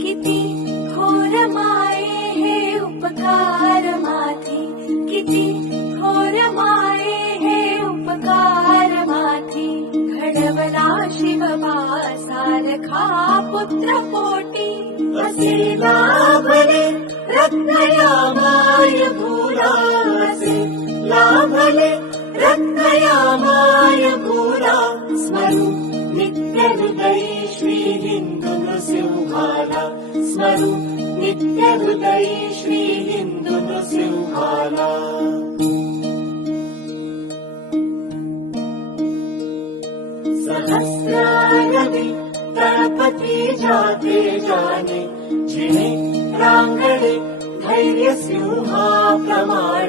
किती थोर माये हे उपकार माथी, किती थोर माये हे उपकार माथी. घडवला शिवबा सारखा पुत्र पोटी, असे लाभले रत्नया माय भूला, असे लाभले रत्नया माय भूला. स्मरू नित्य हृदयी श्री हिंदू नृसिंहाला, स्मरू नित्य हृदयी श्री हिंदू नृसिंहाला. सहस्रारवी तळपती जाते जाणे, जिणे रांगणे धैर्य सिंहा प्रमाणे.